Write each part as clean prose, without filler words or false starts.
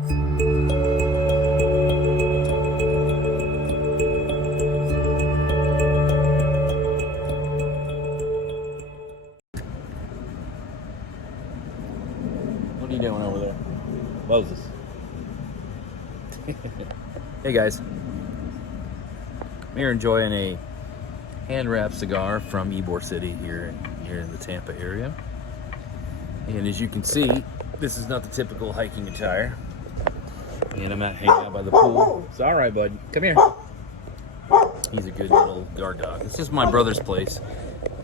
What are you doing over there? Moses. Hey guys. I'm here enjoying a hand-wrapped cigar from Ybor City here in the Tampa area. And as you can see, this is not the typical hiking attire. And I'm out hanging out by the pool. It's all right, bud. Come here. He's a good little guard dog. This is my brother's place.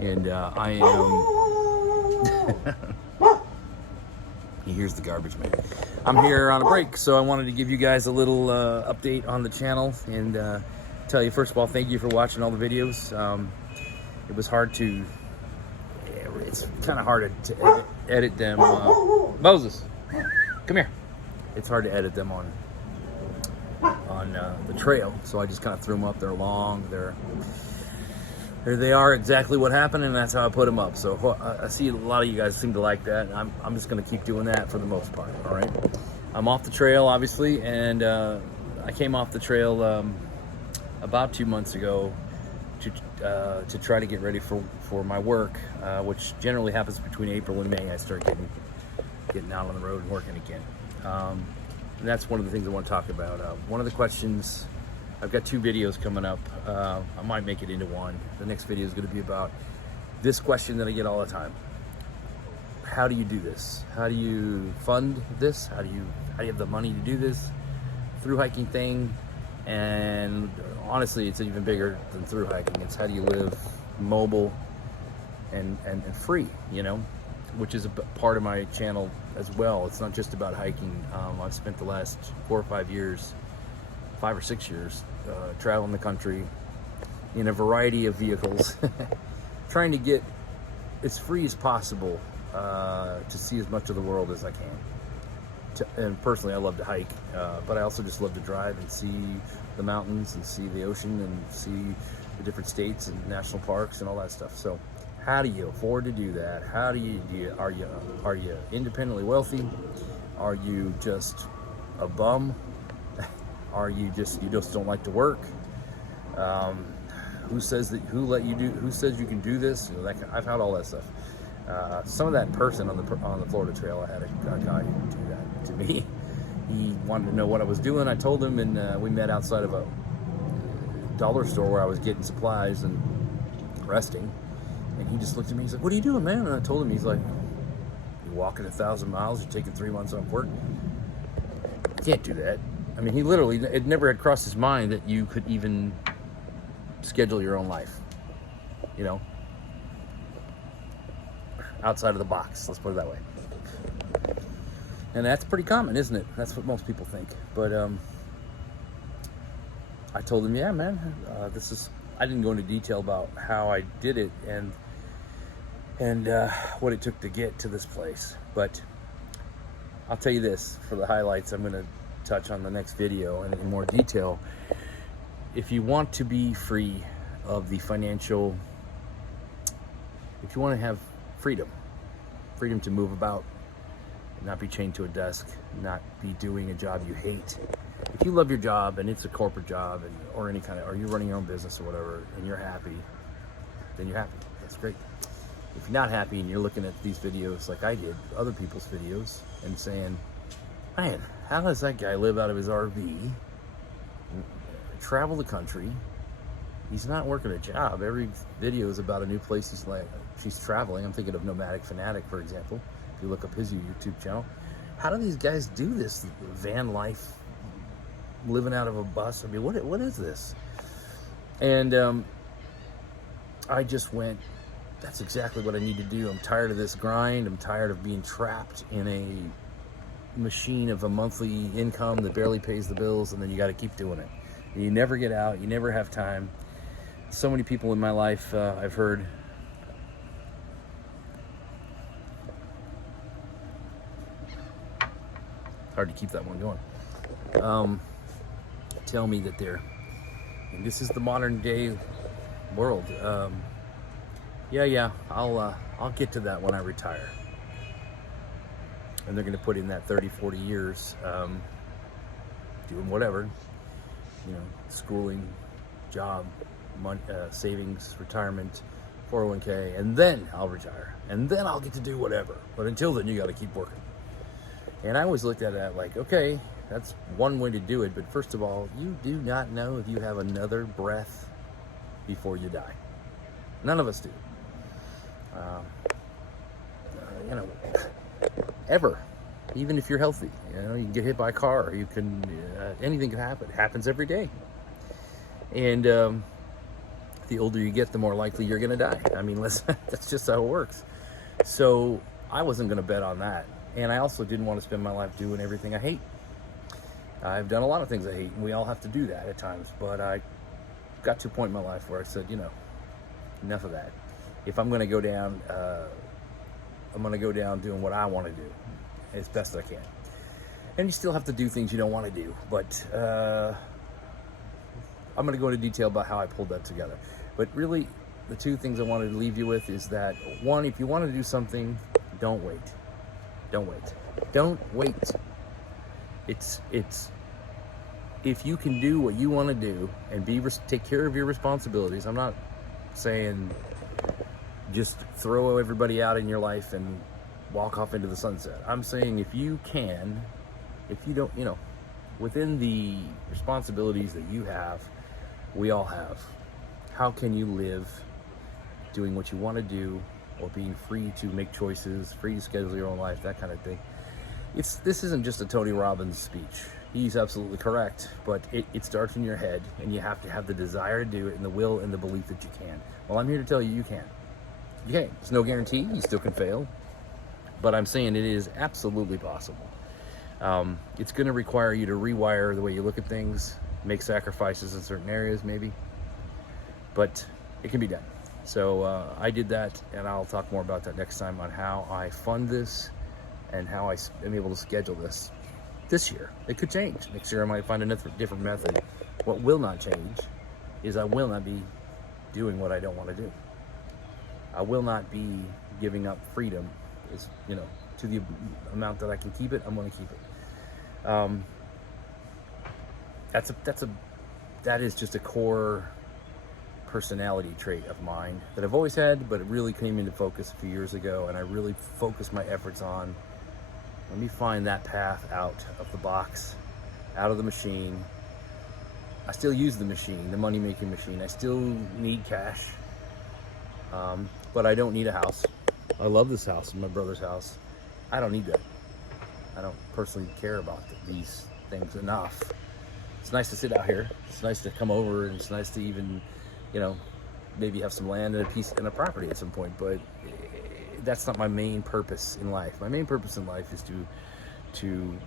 And I am... He hears the garbage man. I'm here on a break, so I wanted to give you guys a little update on the channel and tell you, first of all, thank you for watching all the videos. It was hard to... It's kind of hard to edit them. Moses, come here. It's hard to edit them on the trail, so I just kind of threw them up. They're long. There they are, exactly what happened, and that's how I put them up. So I see a lot of you guys seem to like that. I'm just going to keep doing that for the most part. All right. I'm off the trail, obviously, and I came off the trail about 2 months ago to try to get ready for my work, which generally happens between April and May. I start getting out on the road and working again. And that's one of the things I want to talk about. One of the questions, I've got 2 videos coming up. I might make it into one. The next video is going to be about this question that I get all the time. How do you do this? How do you fund this? How do you have the money to do this through hiking thing? And honestly, it's even bigger than through hiking. It's how do you live mobile and free, you know, which is a part of my channel as well. It's not just about hiking. I've spent the last 4 or 5 years, 5 or 6 years, traveling the country in a variety of vehicles, trying to get as free as possible to see as much of the world as I can. And personally, I love to hike, but I also just love to drive and see the mountains and see the ocean and see the different states and national parks and all that stuff. So how do you afford to do that? How do you are you independently wealthy? Are you just a bum? Are you just don't like to work? Who says you can do this? You know, I've had all that stuff. Some of that person on the Florida Trail, I had a guy who do that to me. He wanted to know what I was doing. I told him, and we met outside of a dollar store where I was getting supplies and resting. And he just looked at me. He's like, "What are you doing, man?" And I told him. He's like, "You're walking 1,000 miles. You're taking 3 months off work. You can't do that." I mean, it never had crossed his mind that you could even schedule your own life, you know, outside of the box, let's put it that way. And that's pretty common, isn't it? That's what most people think. But I told him, yeah, man, I didn't go into detail about how I did it and what it took to get to this place. But I'll tell you this, for the highlights, I'm going to touch on the next video and in more detail. If you want to be free of the financial, if you want to have freedom to move about, not be chained to a desk, not be doing a job you hate. If you love your job and it's a corporate job or any kind of, or you're running your own business or whatever, and you're happy, then you're happy. That's great. If you're not happy and you're looking at these videos like I did, other people's videos, and saying, man, how does that guy live out of his RV, travel the country? He's not working a job. Every video is about a new place she's traveling. I'm thinking of Nomadic Fanatic, for example. If you look up his YouTube channel, how do these guys do this van life, living out of a bus? I mean, what is this? And I just went, that's exactly what I need to do. I'm tired of this grind. I'm tired of being trapped in a machine of a monthly income that barely pays the bills, and then you got to keep doing it. And you never get out. You never have time. So many people in my life, I've heard, hard to keep that one going, tell me that and this is the modern day world. Yeah, I'll get to that when I retire. And they're going to put in that 30, 40 years. doing whatever, schooling, job, money, savings, retirement, 401k, and then I'll retire, and then I'll get to do whatever. But until then, you got to keep working. And I always looked at it like, okay, that's one way to do it, but first of all, you do not know if you have another breath before you die. None of us do. Ever. Even if you're healthy, you can get hit by a car, you can, anything can happen. It happens every day. And the older you get, the more likely you're gonna die. I mean, that's just how it works. So I wasn't gonna bet on that. And I also didn't want to spend my life doing everything I hate. I've done a lot of things I hate, and we all have to do that at times. But I got to a point in my life where I said, enough of that. If I'm gonna go down, I'm gonna go down doing what I want to do as best I can. And you still have to do things you don't want to do, but I'm going to go into detail about how I pulled that together. But really, the two things I wanted to leave you with is that, one, if you want to do something, don't wait. Don't wait. Don't wait. It's if you can do what you want to do and take care of your responsibilities. I'm not saying just throw everybody out in your life and walk off into the sunset. I'm saying if you can, if you don't, within the responsibilities that you have, we all have, how can you live doing what you want to do, or being free to make choices, free to schedule your own life, that kind of thing. This isn't just a Tony Robbins speech. He's absolutely correct, but it starts in your head, and you have to have the desire to do it, and the will and the belief that you can. Well, I'm here to tell you, you can. You can. There's no guarantee. You still can fail. But I'm saying it is absolutely possible. It's going to require you to rewire the way you look at things, make sacrifices in certain areas maybe, but it can be done. So I did that, and I'll talk more about that next time on how I fund this and how I am able to schedule this year. It could change. Next year I might find a different method. What will not change is I will not be doing what I don't want to do. I will not be giving up freedom, to the amount that I can keep it. I'm going to keep it. That is just a core personality trait of mine that I've always had, but it really came into focus a few years ago, and I really focused my efforts on, let me find that path out of the box, out of the machine. I still use the machine, the money-making machine. I still need cash, but I don't need a house. I love this house, my brother's house. I don't need that. I don't personally care about these things enough. It's nice to sit out here. It's nice to come over, and it's nice to even, maybe have some land and a piece and a property at some point. But that's not my main purpose in life. My main purpose in life is to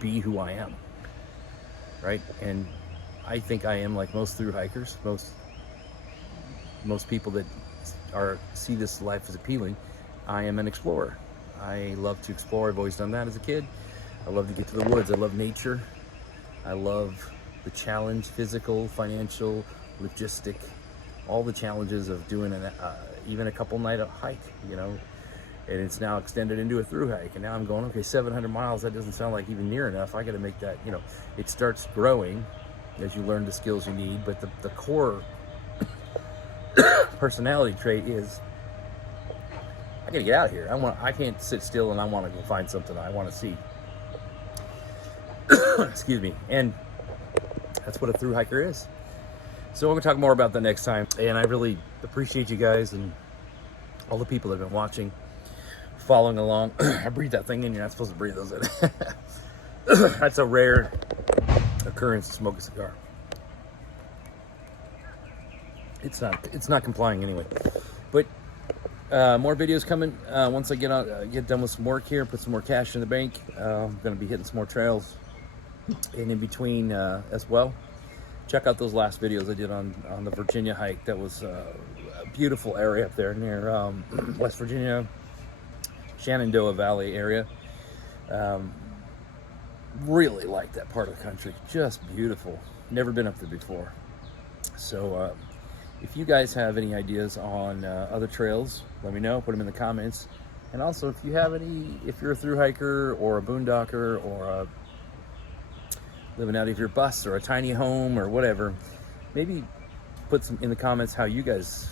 be who I am, right? And I think I am like most thru hikers, most people that see this life as appealing. I am an explorer. I love to explore. I've always done that as a kid. I love to get to the woods. I love nature. I love the challenge, physical, financial, logistic, all the challenges of doing even a couple night hike, and it's now extended into a through hike. And now I'm going, okay, 700 miles, that doesn't sound like even near enough. I got to make that, it starts growing as you learn the skills you need. But the core personality trait is, I got to get out here. I can't sit still, and I want to go find something I want to see. Excuse me. And that's what a thru hiker is. So we're going to talk more about that next time. And I really appreciate you guys and all the people that have been watching, following along. I breathe that thing in. You're not supposed to breathe those in. That's a rare occurrence to smoke a cigar. It's not complying anyway. But more videos coming once I get done with some work here, put some more cash in the bank. I'm going to be hitting some more trails, and in between as well. Check out those last videos I did on the Virginia hike. That was a beautiful area up there near West Virginia, Shenandoah Valley area. Really like that part of the country. Just beautiful. Never been up there before. So if you guys have any ideas on other trails, let me know. Put them in the comments. And also, if you're a thru hiker or a boondocker or living out of your bus or a tiny home or whatever, maybe put some in the comments how you guys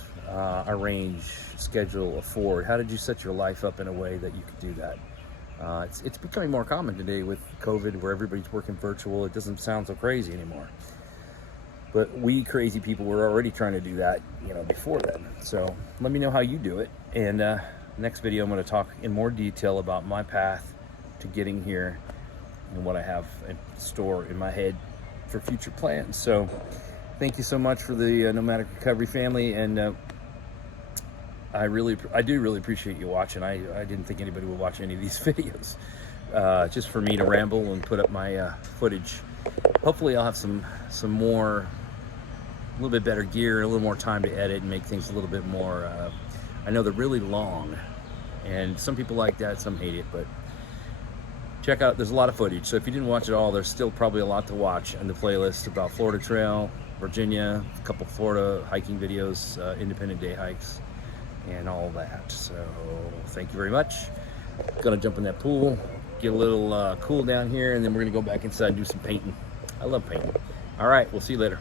arrange, schedule, afford. How did you set your life up in a way that you could do that? It's becoming more common today with COVID, where everybody's working virtual. It doesn't sound so crazy anymore. But we crazy people were already trying to do that, before then. So let me know how you do it. And next video, I'm going to talk in more detail about my path to getting here and what I have in store in my head for future plans. So thank you so much for the Nomadic Recovery family, and I do really appreciate you watching. I didn't think anybody would watch any of these videos, just for me to ramble and put up my footage. Hopefully I'll have some more, a little bit better gear, a little more time to edit and make things a little bit more, I know they're really long, and some people like that, some hate it, but check out, there's a lot of footage. So if you didn't watch it all, there's still probably a lot to watch in the playlist about Florida Trail, Virginia, a couple Florida hiking videos, independent day hikes, and all that. So thank you very much. Gonna jump in that pool, get a little cool down here, and then we're gonna go back inside and do some painting. I love painting. All right, we'll see you later.